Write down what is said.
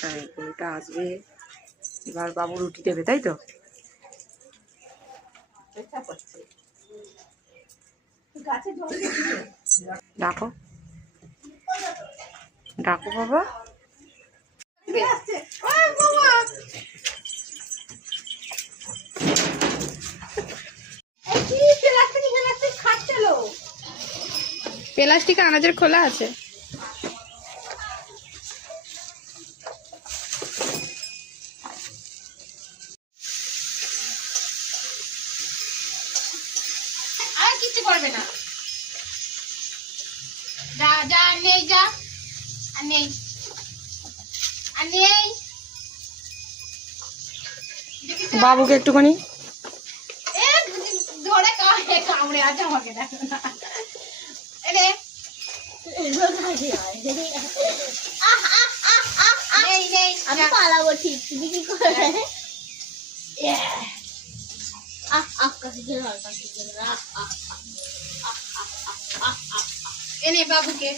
হ্যাঁ, গরুটা আসবে, এবার বাবু রুটি দেবে, তাই তো? ডাকো ডাকো বাবা। প্লাস্টিক আনাজের খোলা আছে। আর কিছু করবে না, যা যা নেই, যা আর নেই, আর নেই। বাবুকে একটুখানি ধরে কামড়ে আছে আমাকে, দেখো না। আমি পালাবো ঠিক, তুমি কি করবে? এনে বাবুকে